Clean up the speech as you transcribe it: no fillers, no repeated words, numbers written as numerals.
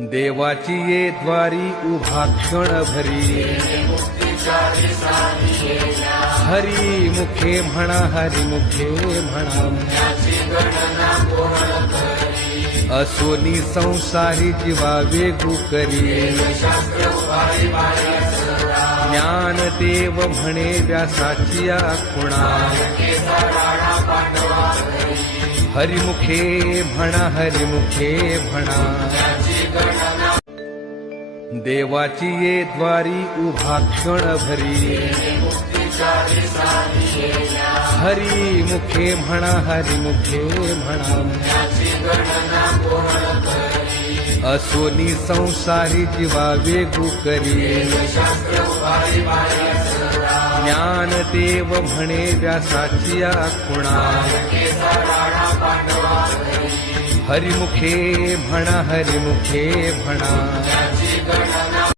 देवाची ये द्वारी उभा क्षण भरी हरी मुखे म्हणा हरी मुखे म्हणा असोनी संसारी जीवा वेगू करी ज्ञानदेव म्हणे व्यासाची खुणा हरिमुखे म्हणा हरिमुखे म्हणा देवाची ये द्वारी उभा क्षण भरी हरी मुखे म्हणा हरिमुखे म्हणा असोनी संसारी जीवा वेगू करी ज्ञानदेव म्हणे व्यासाची खुणा हरिमुखे म्हणा हरिमुखे म्हणा